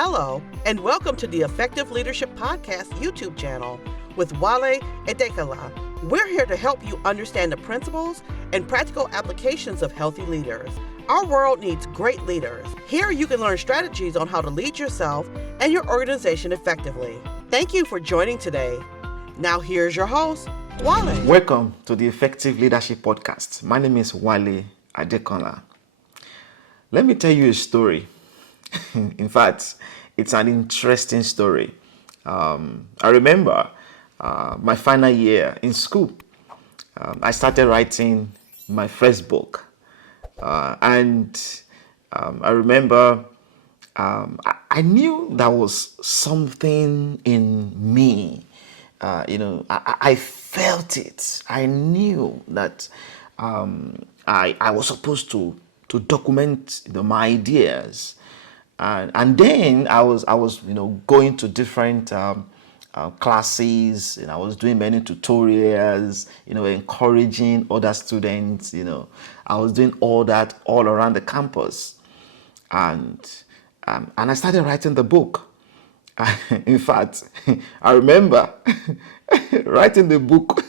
Hello, and welcome to the Effective Leadership Podcast YouTube channel with Wale Edekala. We're here to help you understand the principles and practical applications of healthy leaders. Our world needs great leaders. Here you can learn strategies on how to lead yourself and your organization effectively. Thank you for joining today. Now here's your host, Wale. Welcome to the Effective Leadership Podcast. My name is Wale Edekala. Let me tell you a story. In fact, it's an interesting story. I remember my final year in school. I started writing my first book. And I remember I knew there was something in me. I felt it. I knew that I was supposed to document my ideas. And then I was going to different classes, and I was doing many tutorials, encouraging other students. I was doing all that all around the campus, and I started writing the book. In fact, I remember writing the book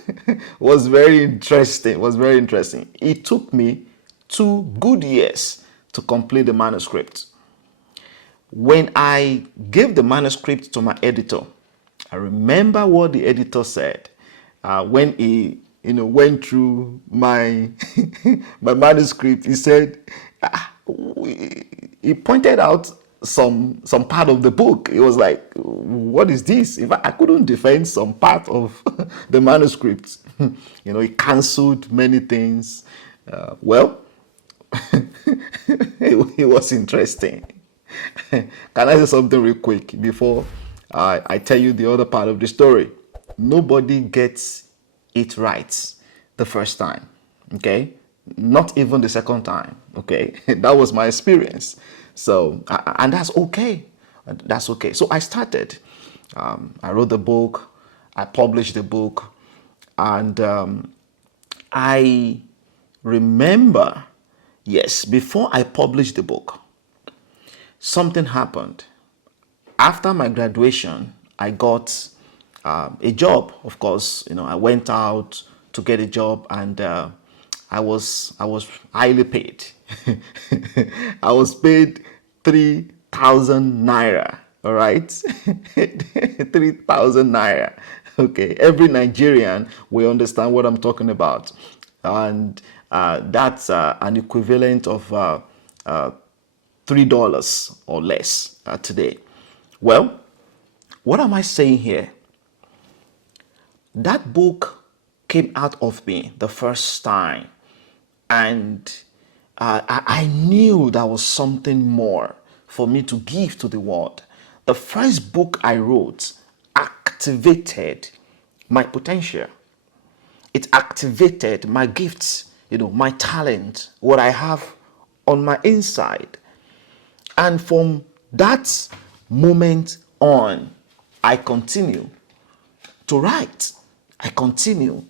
was very interesting. It took me 2 good years to complete the manuscript. When I gave the manuscript to my editor, I remember what the editor said when he went through my my manuscript. He said he pointed out some part of the book. It was like, what is this? In fact, I couldn't defend some part of the manuscript. He cancelled many things. It was interesting. Can I say something real quick before I tell you the other part of the story? Nobody gets it right the first time, okay? Not even the second time, okay? That was my experience. So, and that's okay. That's okay. So I started. I wrote the book. I published the book. And I remember, yes, before I published the book, something happened. After my graduation, I got a job. Of course, I went out to get a job, and I was highly paid. I was paid 3,000 naira. All right, 3,000 naira. Okay, every Nigerian will understand what I'm talking about, and that's an equivalent of $3 or less today. Well, what am I saying here? That book came out of me the first time, and I knew there was something more for me to give to the world. The first book I wrote activated my potential. It activated my gifts, my talent, what I have on my inside. And from that moment on, I continue to write. I continue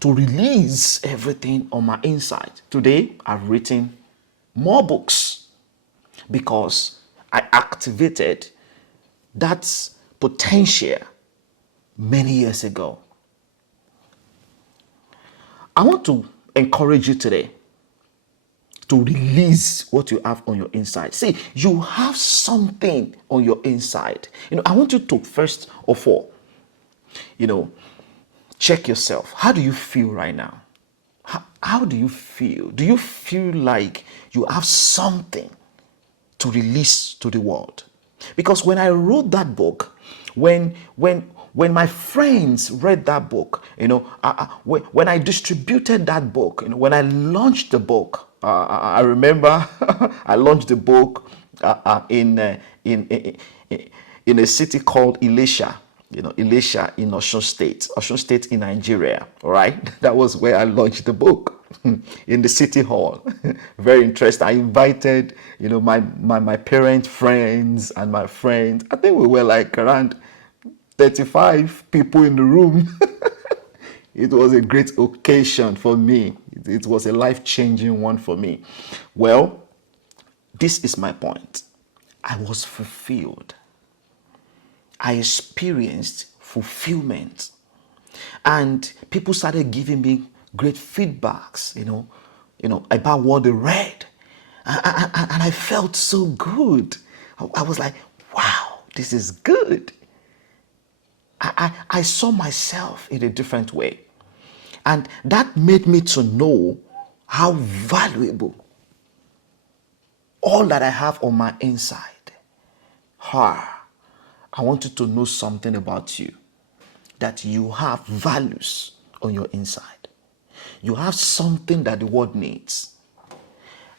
to release everything on my inside. Today, I've written more books because I activated that potential many years ago. I want to encourage you today to release what you have on your inside. See, you have something on your inside. I want you to first of all, check yourself. How do you feel right now? How do you feel? Do you feel like you have something to release to the world? Because when I wrote that book, when my friends read that book, when I distributed that book, when I launched the book, I remember I launched the book in a city called Elisha. Elisha in Osun State in Nigeria. All right, that was where I launched the book in the city hall. Very interesting. I invited, my parents, friends, and my friends. I think we were like around 35 people in the room. It was a great occasion for me. It was a life-changing one for me. Well, this is my point. I was fulfilled. I experienced fulfillment. And people started giving me great feedbacks, about what they read. And I felt so good. I was like, wow, this is good. I saw myself in a different way. And that made me to know how valuable all that I have on my inside. I want you to know something about you, that you have values on your inside. You have something that the world needs.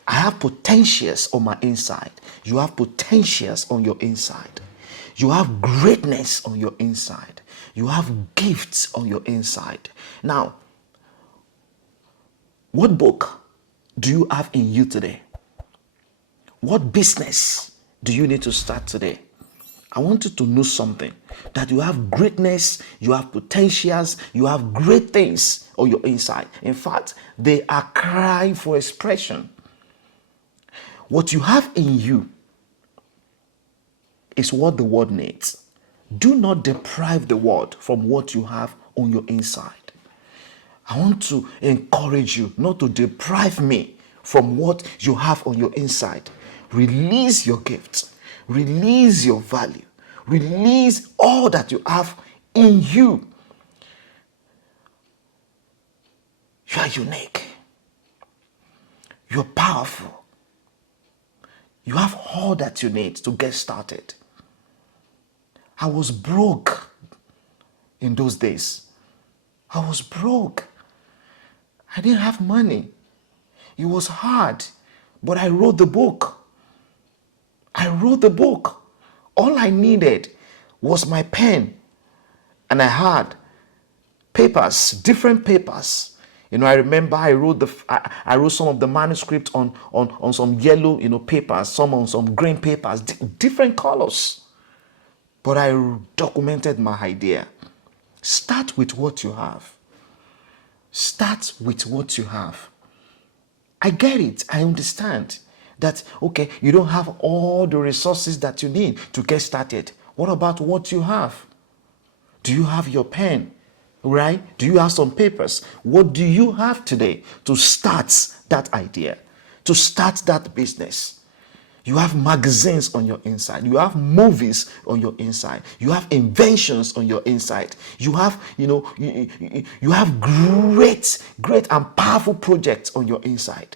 I have potentials on my inside. You have potentials on your inside. You have greatness on your inside. You have gifts on your inside. Now, what book do you have in you today? What business do you need to start today? I want you to know something, that you have greatness, you have potentials, you have great things on your inside. In fact, they are crying for expression. What you have in you is what the world needs. Do not deprive the world from what you have on your inside. I want to encourage you not to deprive me from what you have on your inside. Release your gifts. Release your value. Release all that you have in you. You are unique. You're powerful. You have all that you need to get started. I was broke in those days. I was broke. I didn't have money. It was hard, but I wrote the book. I wrote the book. All I needed was my pen, and I had papers, different papers. I remember I wrote I wrote some of the manuscript on some yellow, papers, some on some green papers, different colors. But I documented my idea. Start with what you have. Start with what you have. I get it. I understand that, okay, you don't have all the resources that you need to get started. What about what you have? Do you have your pen? Right? Do you have some papers? What do you have today to start that idea, to start that business? You have magazines on your inside. You have movies on your inside. You have inventions on your inside. You have, you have great and powerful projects on your inside.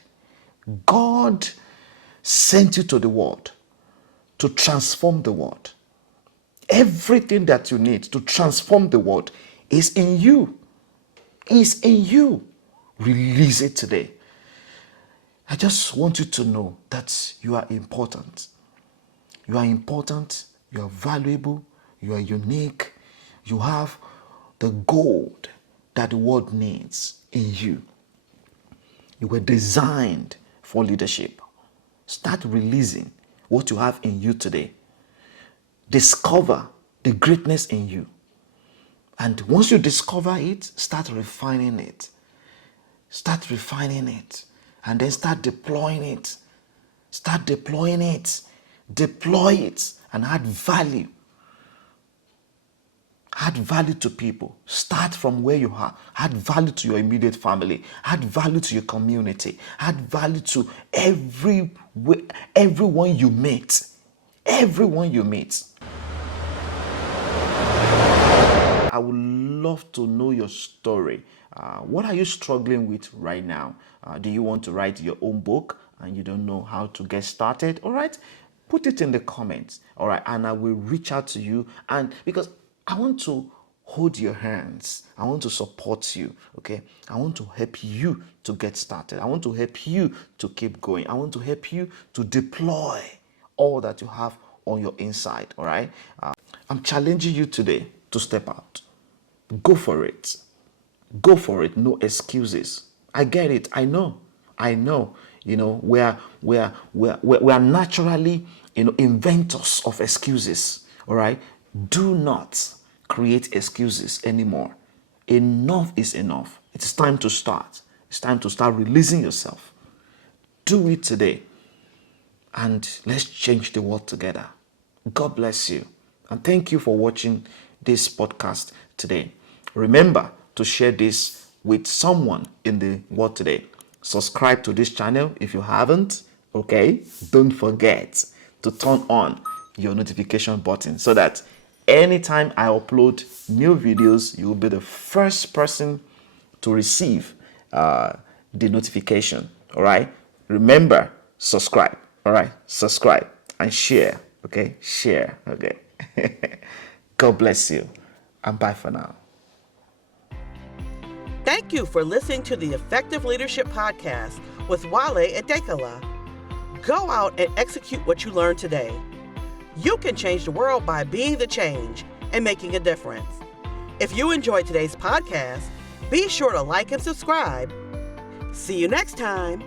God sent you to the world to transform the world. Everything that you need to transform the world is in you. Is in you. Release it today. I just want you to know that you are important. You are important. You are valuable. You are unique. You have the gold that the world needs in you. You were designed for leadership. Start releasing what you have in you today. Discover the greatness in you. And once you discover it, start refining it. Start refining it. And then start deploying it. Start deploying it. Deploy it and add value. Add value to people. Start from where you are. Add value to your immediate family. Add value to your community. Add value to everyone you meet. Everyone you meet. I would love to know your story. What are you struggling with right now? Do you want to write your own book and you don't know how to get started? All right, put it in the comments. All right, and I will reach out to you. And because I want to hold your hands, I want to support you. Okay, I want to help you to get started. I want to help you to keep going. I want to help you to deploy all that you have on your inside. All right, I'm challenging you today to step out. Go for it. Go for it. No excuses. I get it. I know. We are naturally, inventors of excuses. All right. Do not create excuses anymore. Enough is enough. It's time to start. It's time to start releasing yourself. Do it today. and let's change the world together. God bless you. And thank you for watching this podcast today. Remember to share this with someone in the world today. Subscribe to this channel if you haven't. Okay? Don't forget to turn on your notification button so that anytime I upload new videos, you will be the first person to receive the notification. All right? Remember, subscribe. All right? Subscribe and share. Okay? Share. Okay? God bless you. And bye for now. Thank you for listening to the Effective Leadership Podcast with Wale Adekala. Go out and execute what you learned today. You can change the world by being the change and making a difference. If you enjoyed today's podcast, be sure to like and subscribe. See you next time.